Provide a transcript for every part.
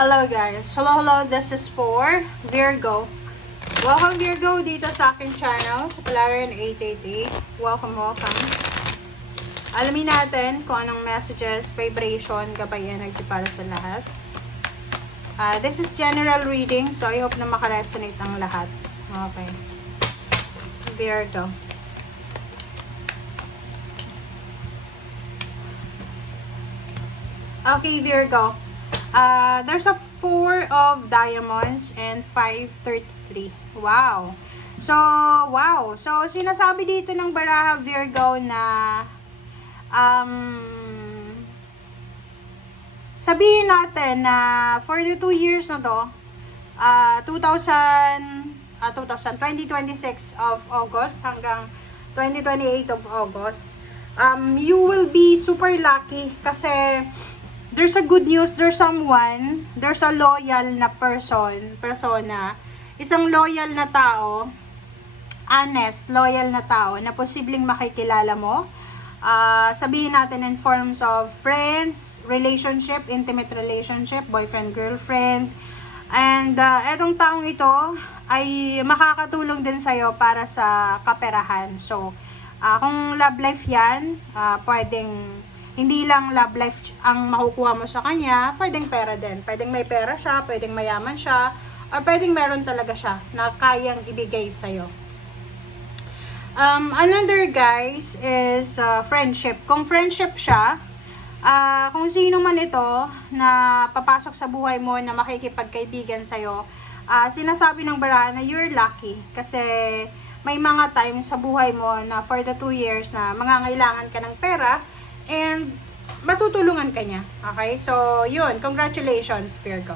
Hello guys. Hello, this is for Virgo. Welcome Virgo dito sa aking channel, Kapalaran 888. Welcome. Alamin natin kung anong messages, vibration, gabay energy para sa lahat. This is general reading, so I hope na makaresonate ang lahat. Okay. Virgo. Okay, Virgo. There's a 4 of diamonds and 533. Wow. So, sinasabi dito ng baraha Virgo na sabihin natin na for the 2 years na to, 2026 of August hanggang 2028 of August, you will be super lucky kasi there's a good news, there's a loyal na persona, isang loyal na tao, honest, loyal na tao na posibleng makikilala mo. Sabihin natin in forms of friends, relationship, intimate relationship, boyfriend, girlfriend. And etong taong ito ay makakatulong din sa'yo para sa kaperahan. So, kung love life yan, pwedeng hindi lang love life ang makukuha mo sa kanya, pwedeng pera din. Pwedeng may pera siya, pwedeng mayaman siya, or pwedeng meron talaga siya na kayang ibigay sa'yo. Another guys is friendship. Kung friendship siya, kung sino man ito na papasok sa buhay mo na makikipagkaibigan sa'yo, sinasabi ng baraha na you're lucky kasi may mga times sa buhay mo na for the 2 years na mangangailangan ka ng pera and matutulungan ka niya. Okay? So, yun. Congratulations, Virgo.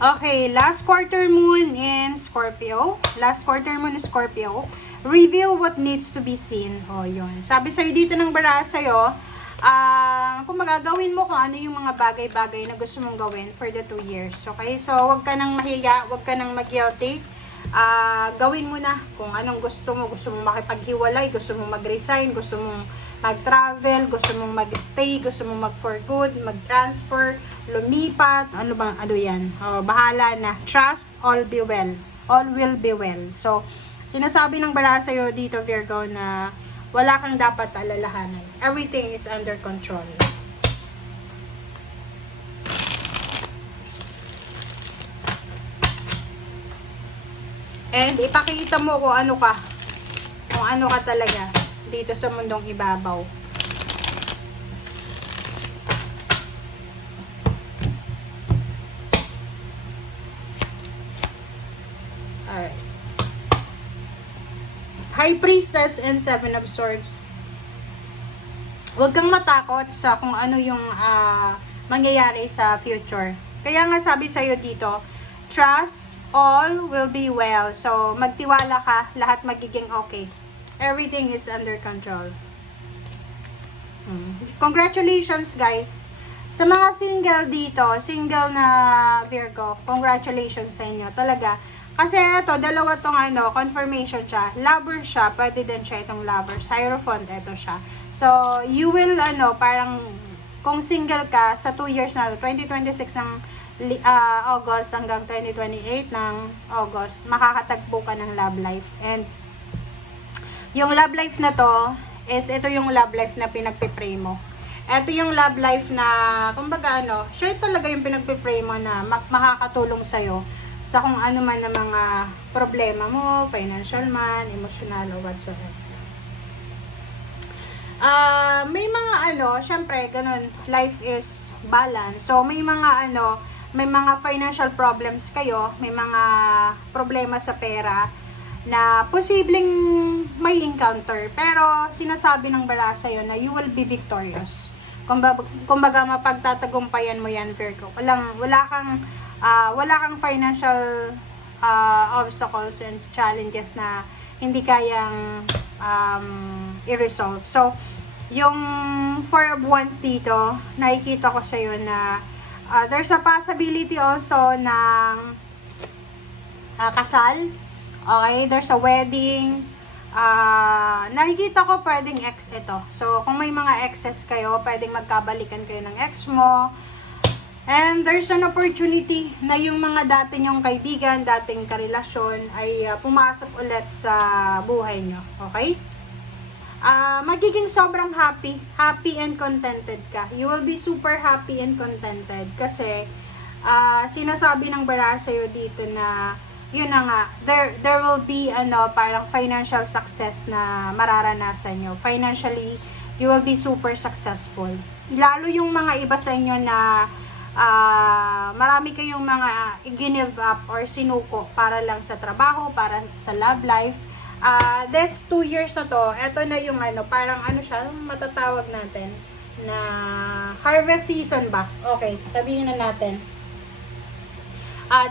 Okay, last quarter moon in Scorpio. Last quarter moon in Scorpio. Reveal what needs to be seen. O, yun. Sabi sa'yo dito ng baraha sa'yo, kung magagawin mo kung ano yung mga bagay-bagay na gusto mong gawin for the 2 years. Okay? So, wag ka nang mahiya, wag ka nang mag-guilty. Gawin mo na kung anong gusto mo. Gusto mong makipaghiwalay, gusto mong mag-resign, gusto mong mag-travel, gusto mong mag-stay, gusto mong mag-for good, mag-transfer, lumipat, ano yan? Bahala na. Trust, all be well. All will be well. So, sinasabi ng baraha sa'yo dito, Virgo, na wala kang dapat alalahanan. Everything is under control. And ipakita mo kung ano ka. Kung ano ka talaga dito sa mundong ibabaw. Alright. High Priestess and 7 of Swords. Huwag kang matakot sa kung ano yung mangyayari sa future. Kaya nga sabi sa'yo dito, trust, all will be well. So, magtiwala ka, lahat magiging okay. Everything is under control. Congratulations guys. Sa mga single dito, single na Virgo, congratulations sa inyo. Talaga. Kasi ito, dalawa tong confirmation siya. Lover siya, pwede din siya itong lovers. Hierophant, ito siya. So, you will, parang, kung single ka, sa 2 years na, 2026 ng August hanggang 2028 ng August, makakatagpo ka ng love life. And, yung love life na to, is ito yung love life na pinagpipray mo. Ito yung love life na, kumbaga siya talaga yung pinagpipray mo na makakatulong sa'yo sa kung ano man na mga problema mo, financial man, emotional, or whatsoever. May mga syempre, ganun, life is balance. So, may mga may mga financial problems kayo, may mga problema sa pera na posibleng may encounter. Pero, sinasabi ng bara sa'yo na you will be victorious. Kumbaga mapagtatagumpayan mo yan, Virgo. Wala kang financial obstacles and challenges na hindi kayang i-resolve. So, yung 4 of Wands dito, nakikita ko sa'yo na there's a possibility also ng kasal. Okay, there's a wedding. Nakikita ko pwedeng ex ito. So, kung may mga exes kayo, pwedeng magkabalikan kayo ng ex mo. And there's an opportunity na yung mga dating yung kaibigan, dating karelasyon ay pumasok ulit sa buhay nyo. Okay? Magiging sobrang happy and contented ka. You will be super happy and contented kasi sinasabi ng bara sa'yo dito na yun na nga, there will be parang financial success na mararanasan nyo. Financially, you will be super successful. Lalo yung mga iba sa inyo na marami kayong mga i-give up or sinuko para lang sa trabaho, para sa love life. This 2 years na to, eto na yung parang siya, matatawag natin na harvest season ba? Okay, sabihin na natin.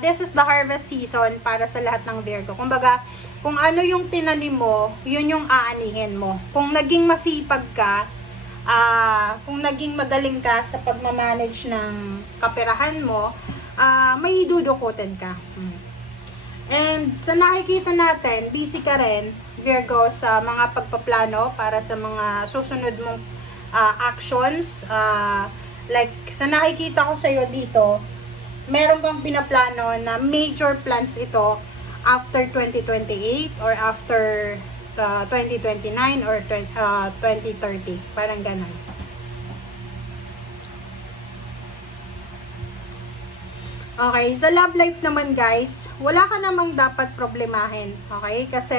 This is the harvest season para sa lahat ng Virgo. Kumbaga, kung ano yung tinanim mo, yun yung aanihin mo. Kung naging masipag ka, kung naging magaling ka sa pagmamanage ng kaperahan mo, may dudukutin ka. And sa nakikita natin, busy ka rin, Virgo, sa mga pagpaplano para sa mga susunod mong actions. Like, sa nakikita ko sa'yo dito, meron kang pinaplano na major plans ito after 2028 or after 2029 or 2030. Parang ganun. Okay, sa love life naman guys, wala ka namang dapat problemahin. Okay, kasi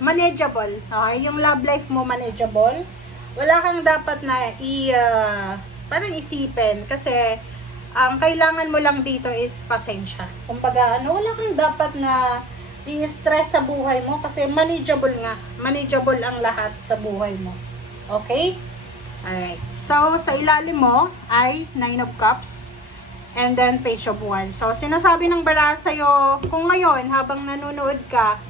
manageable. Okay, yung love life mo manageable. Wala kang dapat na parang isipin kasi ang kailangan mo lang dito is pasensya. Kumbaga, wala kang dapat na i-stress sa buhay mo kasi manageable nga. Manageable ang lahat sa buhay mo. Okay? Alright. So, sa ilalim mo ay 9 of Cups and then Page of Wands. So, sinasabi ng bara sa'yo, kung ngayon, habang nanonood ka,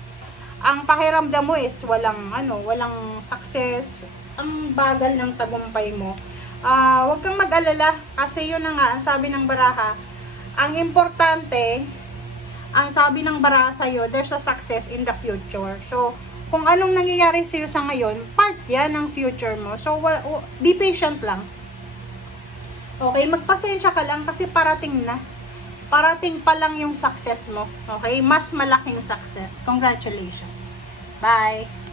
ang pakiramdam mo is walang success, ang bagal ng tagumpay mo. Huwag kang mag-alala kasi yun na nga, ang sabi ng baraha, ang importante, ang sabi ng baraha sa'yo, there's a success in the future. So, kung anong nangyayari sa'yo sa ngayon, part yan ng future mo. So, be patient lang. Okay, magpasensya ka lang kasi parating na. Parating pa lang yung success mo. Okay, mas malaking success. Congratulations. Bye!